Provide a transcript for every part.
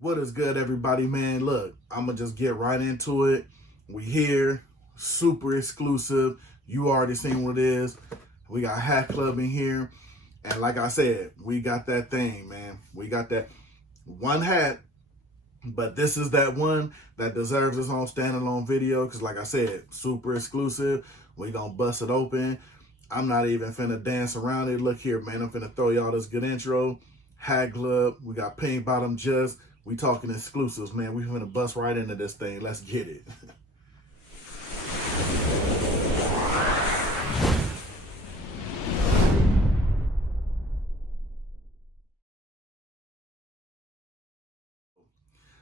What is good, everybody, man? Look, I'm going to just get right into it. We here, super exclusive. You already seen what it is. We got Hatclub in here. And like I said, we got that thing, man. We got that one hat, but this is that one that deserves its own standalone video because, like I said, super exclusive. We going to bust it open. I'm not even finna dance around it. Look here, man. I'm finna throw y'all this good intro. Hatclub. We got pink bottom just. We talking exclusives, man. We finna bust right into this thing. Let's get it.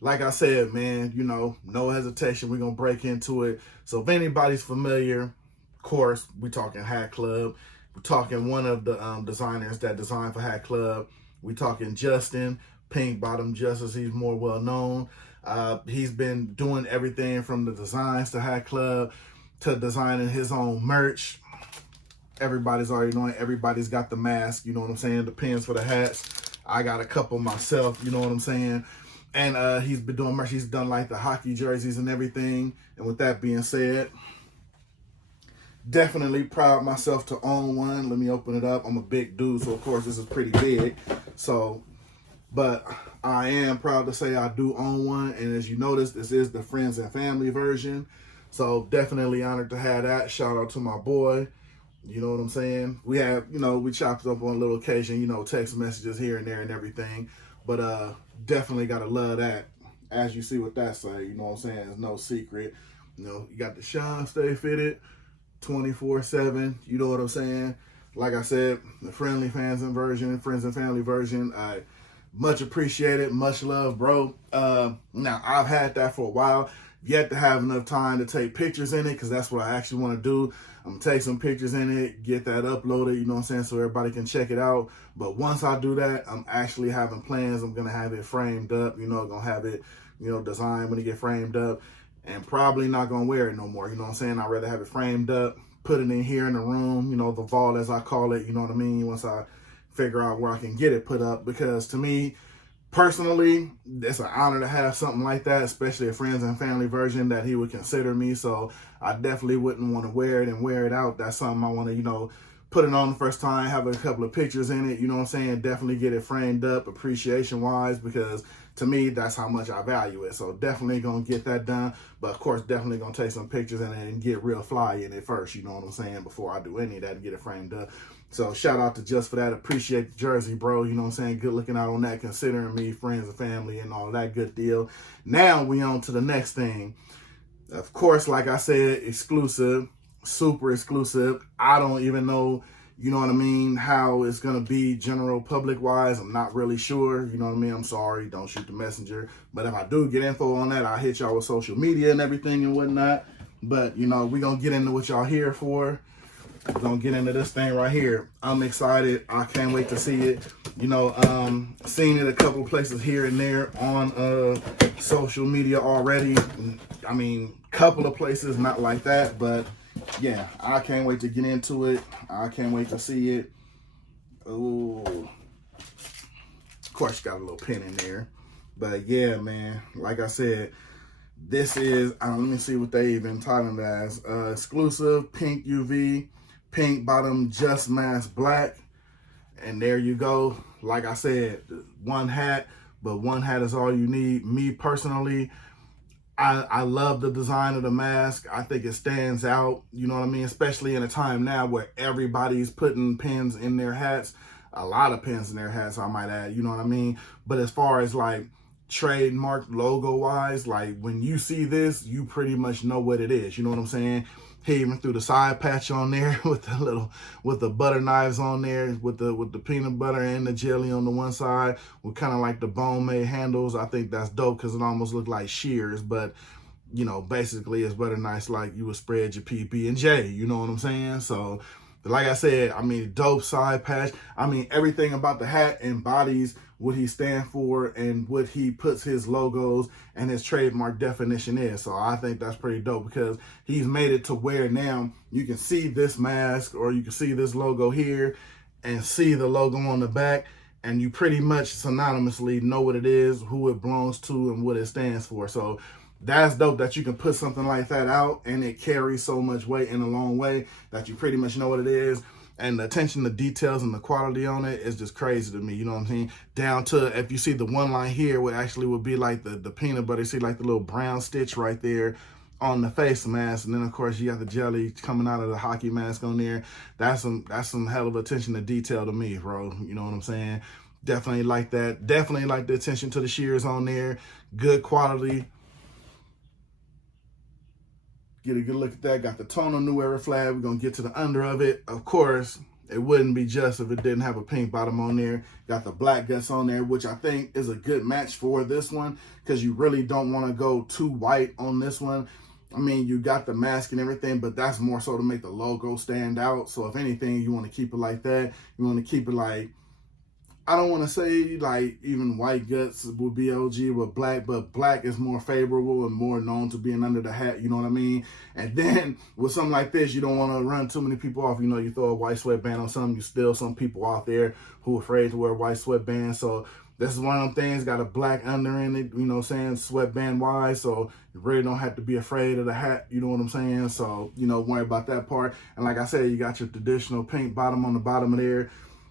Like I said, man, you know, no hesitation. We're going to break into it. So if anybody's familiar, of course, we talking Hatclub. We're talking one of the designers that designed for Hatclub. We talking Justin, Pink Bottom Justice. He's more well known. He's been doing everything from the designs to Hatclub to designing his own merch. Everybody's already knowing. Everybody's got the mask, you know what I'm saying? The pins for the hats. I got a couple myself, you know what I'm saying? And he's been doing merch. He's done like the hockey jerseys and everything. And with that being said, definitely proud myself to own one. Let me open it up. I'm a big dude, so of course this is pretty big. So, but I am proud to say I do own one. And as you notice, this is the friends and family version. So definitely honored to have that. Shout out to my boy. You know what I'm saying? We have, you know, we chopped up on a little occasion, you know, text messages here and there and everything. But definitely gotta love that. As you see what that say, you know what I'm saying? It's no secret. You know, you got the Shawn.Stay.Fitted 24/7. You know what I'm saying? Like I said, the friendly fans and version, friends and family version. I much appreciated, much love, bro. Now I've had that for a while. Yet to have enough time to take pictures in it, because that's what I actually want to do. I'm going to take some pictures in it, get that uploaded, you know what I'm saying, so everybody can check it out. But once I do that, I'm actually having plans. I'm going to have it framed up, you know, going to have it, you know, designed when it get framed up, and probably not going to wear it no more, you know what I'm saying? I'd rather have it framed up, put it in here in the room, you know, the vault as I call it, you know what I mean, once I figure out where I can get it put up, because to me, personally, it's an honor to have something like that, especially a friends and family version that he would consider me. So I definitely wouldn't want to wear it and wear it out. That's something I want to, you know, put it on the first time, have a couple of pictures in it, you know what I'm saying? Definitely get it framed up appreciation-wise, because to me, that's how much I value it. So definitely going to get that done. But of course, definitely going to take some pictures in it and get real fly in it first, you know what I'm saying, before I do any of that and get it framed up. So shout out to Just for that. Appreciate the jersey, bro. You know what I'm saying? Good looking out on that, considering me, friends and family and all that good deal. Now we on to the next thing. Of course, like I said, exclusive, super exclusive. I don't even know, you know what I mean, how it's going to be general public wise. I'm not really sure. You know what I mean? I'm sorry. Don't shoot the messenger. But if I do get info on that, I'll hit y'all with social media and everything and whatnot. But, you know, we're going to get into what y'all here for. We're gonna get into this thing right here. I'm excited. I can't wait to see it. You know, seen it a couple places here and there on social media already. I mean, couple of places, not like that, but yeah, I can't wait to get into it. I can't wait to see it. Oh, of course, you got a little pin in there, but yeah, man. Like I said, this is. Let me see what they even titled as. Exclusive pink UV. Pink bottom, just mask black. And there you go. Like I said, one hat, but one hat is all you need. Me personally, I love the design of the mask. I think it stands out, you know what I mean? Especially in a time now where everybody's putting pins in their hats. A lot of pins in their hats, I might add, you know what I mean? But as far as like trademark logo wise, like when you see this, you pretty much know what it is, you know what I'm saying? He even threw the side patch on there with the butter knives on there, with the peanut butter and the jelly on the one side, with kind of like the bone made handles. I think that's dope because it almost looked like shears, but you know, basically it's butter knives like you would spread your PB&J, you know what I'm saying? So like I said, I mean, dope side patch. I mean, everything about the hat embodies what he stands for and what he puts his logos and his trademark definition in. So I think that's pretty dope because he's made it to where now you can see this mask or you can see this logo here and see the logo on the back and you pretty much synonymously know what it is, who it belongs to, and what it stands for. So that's dope that you can put something like that out and it carries so much weight in a long way that you pretty much know what it is. And the attention to details and the quality on it is just crazy to me, you know what I'm saying? Down to, if you see the one line here, what actually would be like the peanut butter, you see like the little brown stitch right there on the face mask. And then of course you got the jelly coming out of the hockey mask on there. That's some hell of attention to detail to me, bro. You know what I'm saying? Definitely like that. Definitely like the attention to the shears on there. Good quality. Get a good look at that. Got the tonal New Era flag. We're going to get to the under of it. Of course, it wouldn't be just if it didn't have a pink bottom on there. Got the black guts on there, which I think is a good match for this one because you really don't want to go too white on this one. I mean, you got the mask and everything, but that's more so to make the logo stand out. So if anything, you want to keep it like that. You want to keep it like, I don't want to say like even white guts would be OG with black, but black is more favorable and more known to being under the hat, you know what I mean? And then with something like this, you don't want to run too many people off. You know, you throw a white sweatband on something, you still some people out there who are afraid to wear white sweatbands. So this is one of them things, got a black under in it, you know what I'm saying, sweatband wise, so you really don't have to be afraid of the hat, you know what I'm saying? So, you know, worry about that part. And like I said, you got your traditional pink bottom on the bottom of there.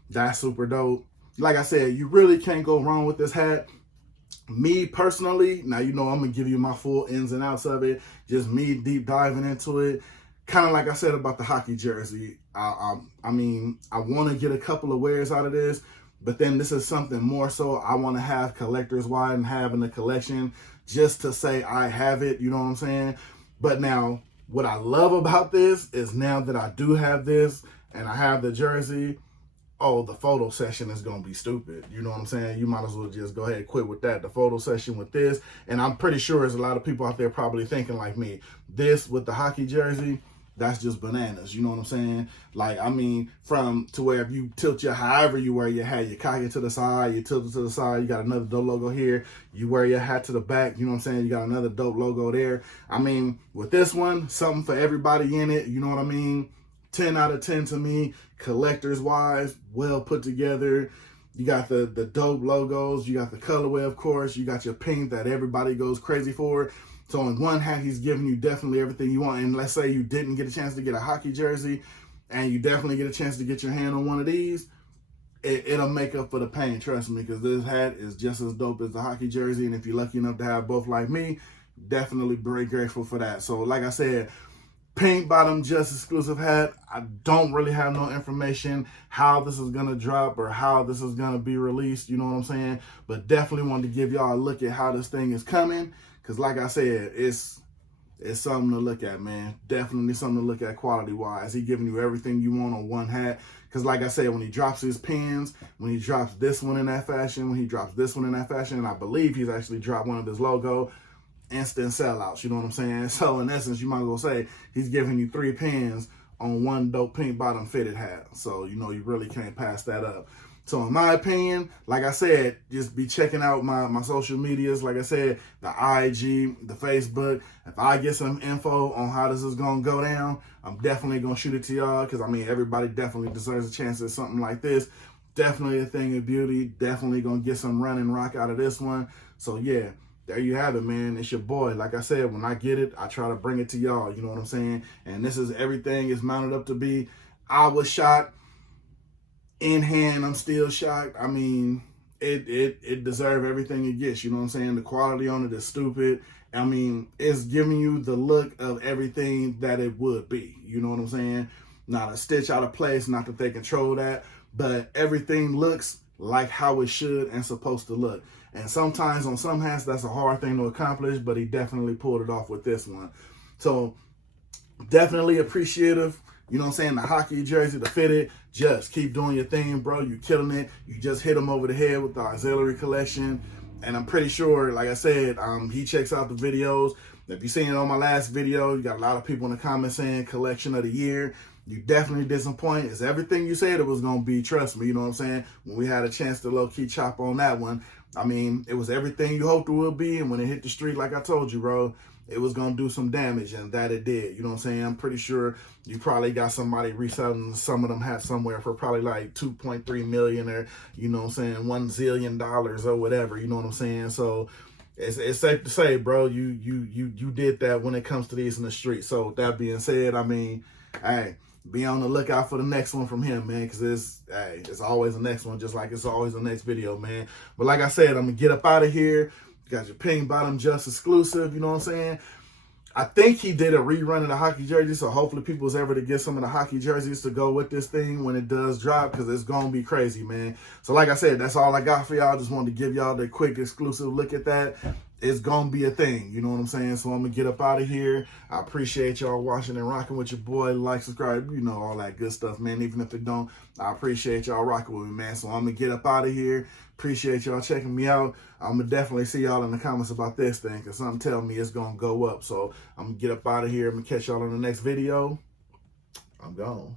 That's super dope. Like I said, you really can't go wrong with this hat. Me personally, now you know I'm going to give you my full ins and outs of it. Just me deep diving into it. Kind of like I said about the hockey jersey. I mean, I want to get a couple of wears out of this, but then this is something more so I want to have collectors wide and have in the collection just to say I have it, you know what I'm saying? But now, what I love about this is now that I do have this and I have the jersey, oh, the photo session is going to be stupid. You know what I'm saying? You might as well just go ahead and quit with that. The photo session with this, and I'm pretty sure there's a lot of people out there probably thinking like me. This with the hockey jersey, that's just bananas. You know what I'm saying? Like, I mean, from to where if you tilt your, however you wear your hat, you cock it to the side, you tilt it to the side, you got another dope logo here. You wear your hat to the back, you know what I'm saying? You got another dope logo there. I mean, with this one, something for everybody in it. You know what I mean? 10 out of 10 to me, collectors wise, well put together. You got the dope logos, you got the colorway, of course, you got your pink that everybody goes crazy for. So in one hat, he's giving you definitely everything you want. And let's say you didn't get a chance to get a hockey jersey and you definitely get a chance to get your hand on one of these, it'll make up for the pain, trust me, because this hat is just as dope as the hockey jersey. And if you're lucky enough to have both like me, definitely very grateful for that. So like I said, pink bottom just exclusive hat. I don't really have no information how this is gonna drop or how this is gonna be released, you know what I'm saying? But definitely wanted to give y'all a look at how this thing is coming, because like I said, it's something to look at, man. Definitely something to look at quality wise. He giving you everything you want on one hat, because like I said, when he drops his pins, when he drops this one in that fashion, when he drops this one in that fashion, and I believe he's actually dropped one of his logo, instant sellouts, you know what I'm saying? So in essence, you might as well say he's giving you 3 pins on one dope pink bottom fitted hat. So, you know, you really can't pass that up. So in my opinion, like I said, just be checking out my social medias. Like I said, the IG, the Facebook. If I get some info on how this is going to go down, I'm definitely going to shoot it to y'all, because, I mean, everybody definitely deserves a chance at something like this. Definitely a thing of beauty. Definitely going to get some run and rock out of this one. So, yeah. There you have it, man. It's your boy. Like I said, when I get it, I try to bring it to y'all. You know what I'm saying? And this is everything it's mounted up to be. I was shocked. In hand, I'm still shocked. I mean, it deserves everything it gets. You know what I'm saying? The quality on it is stupid. I mean, it's giving you the look of everything that it would be. You know what I'm saying? Not a stitch out of place. Not that they control that. But everything looks like how it should and supposed to look. And sometimes on some hats, that's a hard thing to accomplish, but he definitely pulled it off with this one. So definitely appreciative. You know what I'm saying? The hockey jersey, the fitted, just keep doing your thing, bro. You killing it. You just hit him over the head with the auxiliary collection. And I'm pretty sure, like I said, he checks out the videos. If you seen it on my last video, you got a lot of people in the comments saying collection of the year. You definitely disappoint. It's everything you said it was going to be. Trust me, you know what I'm saying? When we had a chance to low-key chop on that one, I mean, it was everything you hoped it would be. And when it hit the street, like I told you, bro, it was going to do some damage, and that it did. You know what I'm saying? I'm pretty sure you probably got somebody reselling some of them hats somewhere for probably like 2.3 million or, you know what I'm saying, $1 zillion or whatever. You know what I'm saying? So it's safe to say, bro, you did that when it comes to these in the street. So with that being said, I mean, hey, be on the lookout for the next one from him, man, because it's always the next one, just like it's always the next video, man. But like I said, I'm going to get up out of here. You got your Pink Bottom Just exclusive, you know what I'm saying? I think he did a rerun of the hockey jersey, so hopefully people's ever to get some of the hockey jerseys to go with this thing when it does drop, because it's going to be crazy, man. So like I said, that's all I got for y'all. Just wanted to give y'all the quick exclusive look at that. It's going to be a thing, you know what I'm saying? So I'm going to get up out of here. I appreciate y'all watching and rocking with your boy. Like, subscribe, you know, all that good stuff, man. Even if it don't, I appreciate y'all rocking with me, man. So I'm going to get up out of here. Appreciate y'all checking me out. I'm going to definitely see y'all in the comments about this thing, because something tell me it's going to go up. So I'm going to get up out of here. I'm going to catch y'all in the next video. I'm gone.